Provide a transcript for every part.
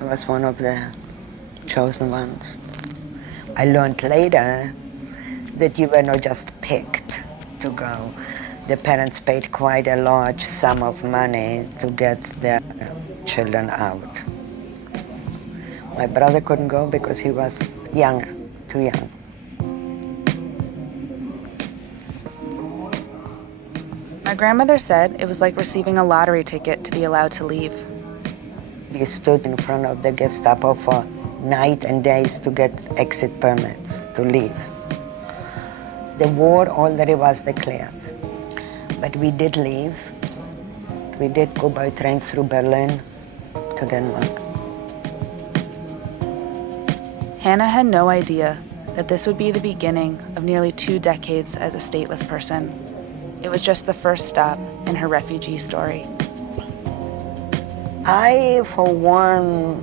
I was one of the chosen ones. I learned later that you were not just picked to go. The parents paid quite a large sum of money to get their children out. My brother couldn't go because he was young, too young. My grandmother said it was like receiving a lottery ticket to be allowed to leave. We stood in front of the Gestapo for night and days to get exit permits to leave. The war already was declared, but we did leave. We did go by train through Berlin to Denmark. Hannah had no idea that this would be the beginning of nearly 2 decades as a stateless person. It was just the first stop in her refugee story. I, for one,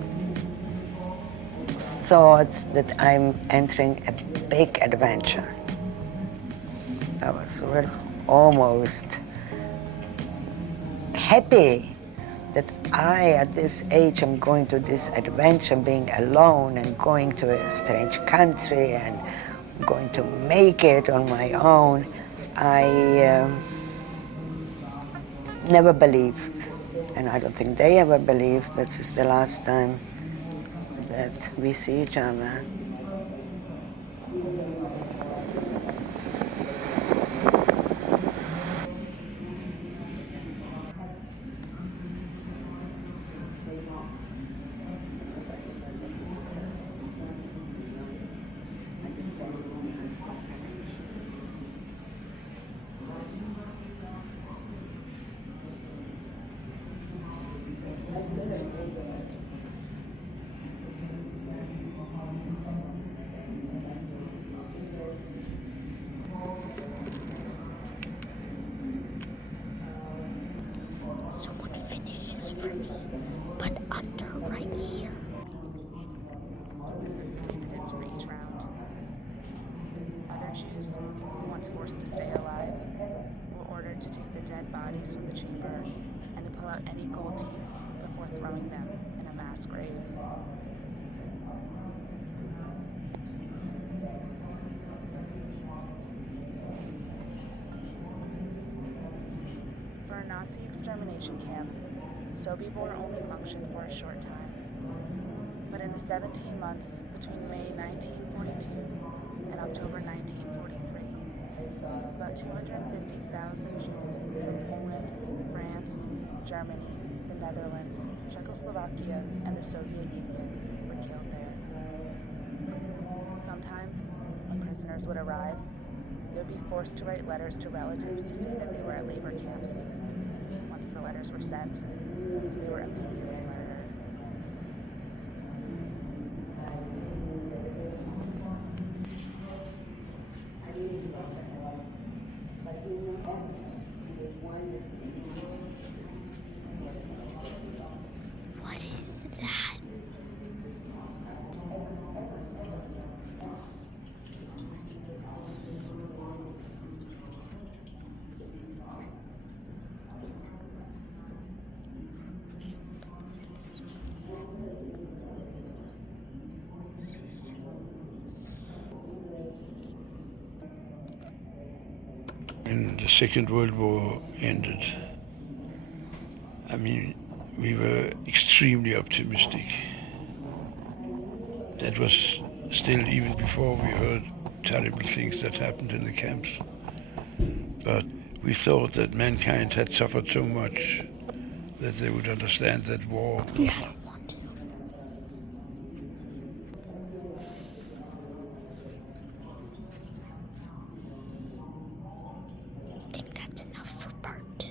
thought that I'm entering a big adventure. I was really almost happy that I, at this age, am going to this adventure, being alone and going to a strange country and going to make it on my own. I never believed, and I don't think they ever believed, that this is the last time that we see each other. Someone finishes for me, but under right here. It's for each round. Other Jews, once forced to stay alive, were ordered to take the dead bodies from the chamber and to pull out any gold teeth before throwing them in a mass grave. For a Nazi extermination camp, Sobibor only functioned for a short time. But in the 17 months between May 1942 and October 1943, about 250,000 Jews from Poland, France, Germany, the Netherlands, Czechoslovakia, and the Soviet Union were killed there. Sometimes, when prisoners would arrive, they would be forced to write letters to relatives to say that they were at labor camps. Once the letters were sent, they were immediately murdered. What is that? When the Second World War ended, I mean, we were extremely optimistic. That was still even before we heard terrible things that happened in the camps. But we thought that mankind had suffered so much that they would understand that war was not